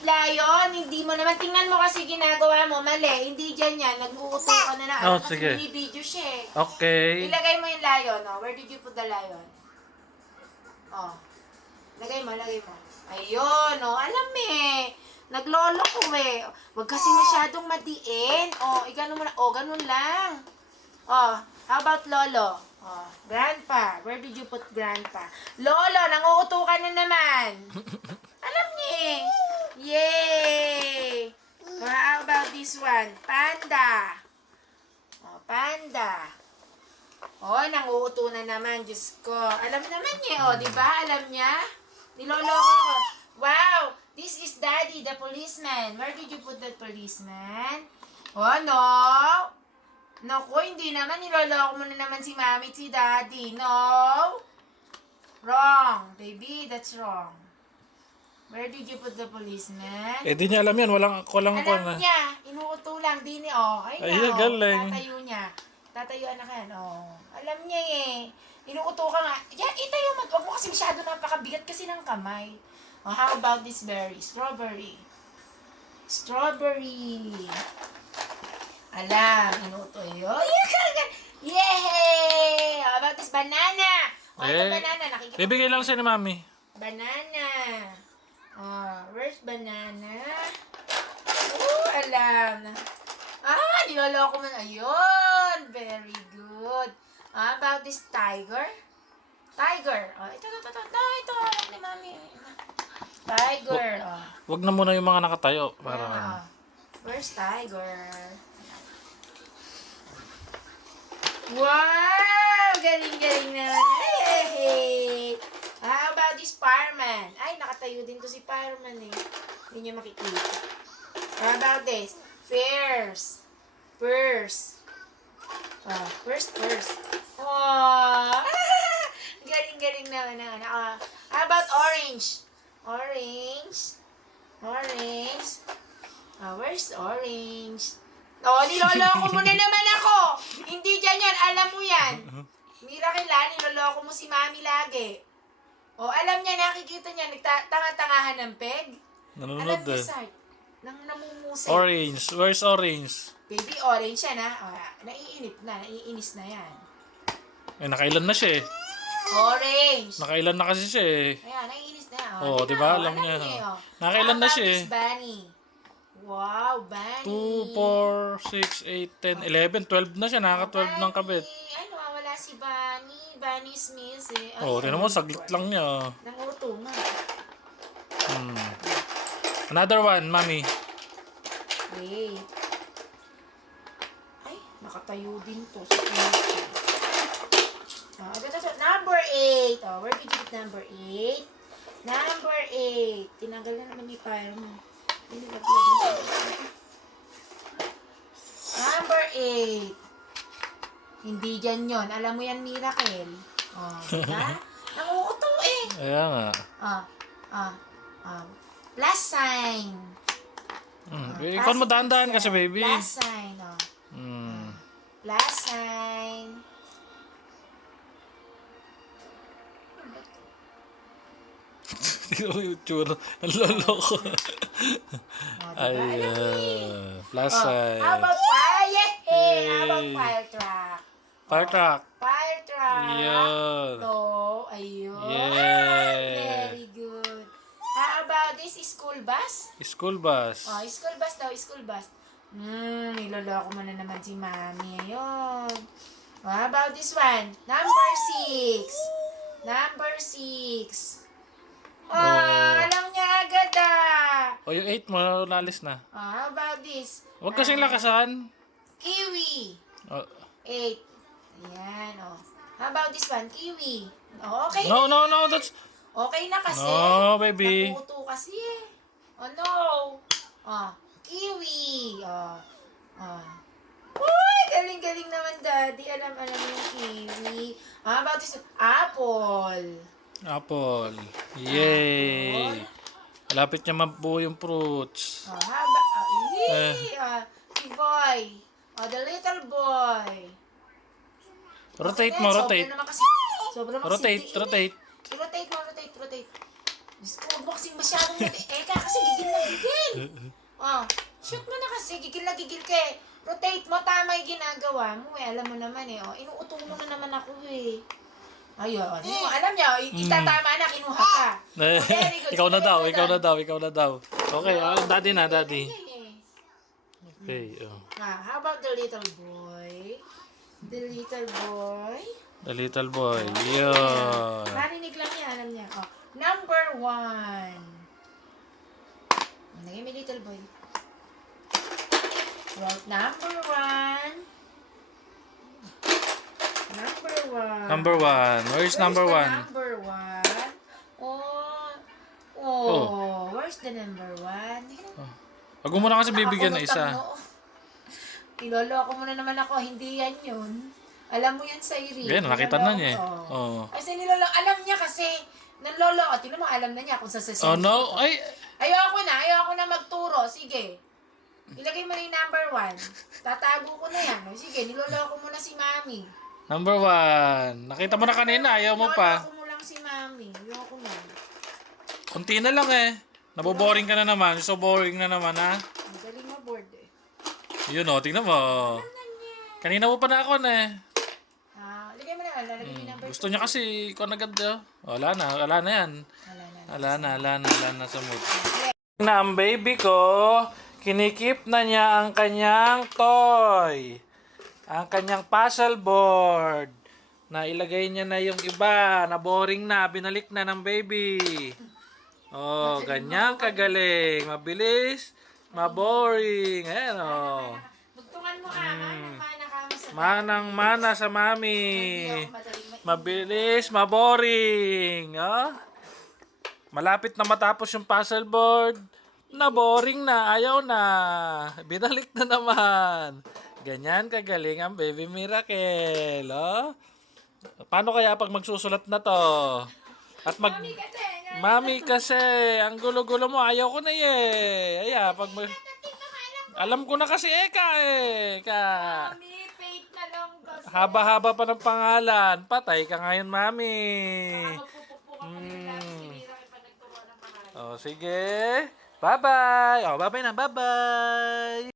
Lion, hindi mo naman. Tingnan mo kasi ginagawa mo. Mali. Hindi dyan yan. Nag-uuto ka na na. Oh, Kasi sige. binibidyo siya eh. Okay. Ilagay mo yung lion, oh. Where did you put the lion? Oh. Lagay mo, lagay mo. Ayun, oh. Alam eh. Naglolo ko eh. Huwag kasi masyadong matiin. Oh, igano mo na. Oh, ganun lang. Oh, how about lolo? Oh, grandpa. Where did you put grandpa? Lolo, nanguuto ka na naman. Alam niya eh. Yay! Oh, how about this one? Panda. Oh, panda. Oh, nanguuto na naman, Diyos ko. Alam naman niya, oh, di ba? Alam niya? Niloloko ako. Wow! This is Daddy, the policeman. Where did you put the policeman? Oh, no! Naku, hindi naman. Niloloko mo na naman si Mami si Daddy. No! Wrong. Baby, that's wrong. Where did you put the policeman? Eh, di niya alam yan. Walang ako lang ko Alam na. niya, inuuto lang din eh, oh. Ay, Ay, na, oh. galing. Tatayo niya. Tatayuan na yan, oh. Alam niya eh. Inuuto ka nga. Yan, itayo mo. Huwag mo kasi masyado napakabigat kasi ng kamay. Oh, how about this berry? Strawberry. Strawberry. Alam, inuuto yun. Yay! How about this banana? Oh, ito Eh, banana. Nakikita Bibigay lang siya ni Mami. Banana. Oh, where's banana? Oh, alam. Ah, niloloko mo na. Ayun. Very good. How about this tiger? Tiger. Oh, ito, ito, ito, ito, ito. Alam ni mami. Tiger. Oh. Wag na muna yung mga nakatayo. Para oh. Where's tiger? Wow! Galing-galing na. Hey! How about this fireman? Ay, nakatayo din to si fireman eh. Hindi niya makikita. How about this? Fairs. Purse. Oh, where's purse? Oh! Galing-galing naman na. Uh, how about orange? Orange. Orange. Oh, where's orange? Oh, niloloko mo na naman ako. Hindi dyan yan. Alam mo yan. Miracle ah, niloloko mo si mami lagi. Oh, alam niya, nakikita niya, nagtanga-tangahan ng peg. Alam nanonood niya, eh. Nang namumusay. Orange. Where's orange? Baby, orange yan ha. Oh, naiinip na, naiinis na yan. Eh, nakailan na siya eh. Orange. Nakailan na kasi siya eh. Ayan, naiinis na. Oo, di di ba? ba? Alam niya, eh, oh. oh. Nakailan na siya eh. Bunny? Wow, bunny. 2, 4, 6, 8, 10, 11, 12 na siya. Nakaka-12 ng kabit. Bunny. Nawawala si Bunny. Bunny Smith eh. Ay, Oh, tingnan mo, saglit lang niya. oh. Nanguto nga. Hmm. Another one, Mami. Wait. Ay, nakatayo din to sa pinto. Oh, ito, ito, ito. Number 8. Oh, where did you get number 8? Number 8. Tinanggal na naman ni na siya. Number 8. Hindi dyan yon. Alam mo yan, Miracle. Oh, diba? Nanguuto eh. Ayan nga. Ah, ah, ah. Plus sign. Hmm. Ah, Eh, Ikaw mo dahan-dahan sign. kasi, baby. Plus sign, oh. Hmm. Plus sign. Tingnan mo yung tsura. Ang lolo ko. Oh, diba? Ay, uh, plus Oh, size. how about fire? Yay! How about Yay. fire truck? Fire truck. Fire truck. Yun. So, ayun. Yay. Very good. How about this school bus? School bus. Oh, school bus daw, school bus. Hmm, niloloko mo na naman si mami. Ayun. Oh, how about this one? Number six. Number six. Oh, Oh. alam niya agad ah. O yung 8 mo, lalis na. Oh, how about this? Huwag kasing Ah, lakasan. Kiwi. Oh. Eight. Ayan, oh. How about this one? Kiwi. Oh, okay. No, no, no. That's... Okay na kasi. No, baby. Nakuto kasi eh. Oh, no. Oh, kiwi. Oh. Oh. Uy, galing-galing naman, Daddy. Alam, alam yung kiwi. How about this? Apple. Apple. Yay. Malapit niya mabuo yung fruits. Oh, how about... Oh, Eh. yay. Oh, si boy. Oh, the little boy. Rotate mo, sobra rotate. naman kasi. Sobra naman kasi. Rotate, rotate. I-rotate mo, rotate, rotate. Diyos ko, huwag mo kasing masyadong nag- Eka, kasi gigil na gigil. Oh, shoot mo na kasi. Gigil na gigil ka eh. Rotate mo, tama yung ginagawa mo eh. Alam mo naman eh. Oh, inuutong mo na naman ako eh. Ayun. Yung, alam niyo, i- itatama na, kinuha ka. Eh, Oh, ikaw na daw, ikaw na daw, ikaw na daw. Okay, ah, daddy na, daddy. Eh. Okay, oh. Ah, how about the little boy? The little boy? The little boy. Yun. Narinig lang niya, alam niya. Oh, number one. Lagay mo yung little boy. Well, number one. Number one. Number one. Where is Where's number one? number one? Oh. Oh. Where's the number one? Wag mo muna kasi bibigyan na isa. noo. Niloloko mo na naman ako, hindi yan yun. Alam mo yan sa iri. Yan, nakita na niya eh. Niloloko. Oh. Kasi nilolo, alam niya kasi, nanloloko. Tingnan mo, alam na niya kung sa Oh no, ay, Ayoko na, ayoko na magturo. Sige. Ilagay mo na yung number one. Tatago ko na yan. O, Sige, niloloko mo na si mami. number one. Nakita mo na kanina, ayaw mo pa. Niloloko mo lang si mami. Ayoko na. Kunti na lang eh. Naboboring ka na naman. So boring na naman ha. Yun o, tingnan mo. Kanina mo pa na ako na eh. Ah, lagay mo na, lalagay yung number Gusto niya kasi ikaw na ganda. Wala na, wala na yan. Wala na. Wala na, wala na, wala na sa mood. Na ang baby ko, kinikip na niya ang kanyang toy. Ang kanyang puzzle board. Na ilagay niya na yung iba, na boring na, binalik na ng baby. Oh, ganyan kagaling. Mabilis, maboring. Ayan oh. Bugtungan mo mo sa Manang mana sa mami. Mabilis, maboring. Oh? Malapit na matapos yung puzzle board. Na boring na, ayaw na. Binalik na naman. Ganyan kagaling ang baby miracle. Oh? Paano kaya pag magsusulat na to? At mag... Kasi, Mami kasi, ang gulo-gulo mo, ayaw ko na eh. Aya, pag mag... Alam ko na kasi Eka eh. Eka. mami, fake na lang kasi. Haba-haba pa ng pangalan. Patay ka ngayon, mami. Pangalan. Oh, sige. Bye-bye. Oh, bye-bye na. Bye-bye.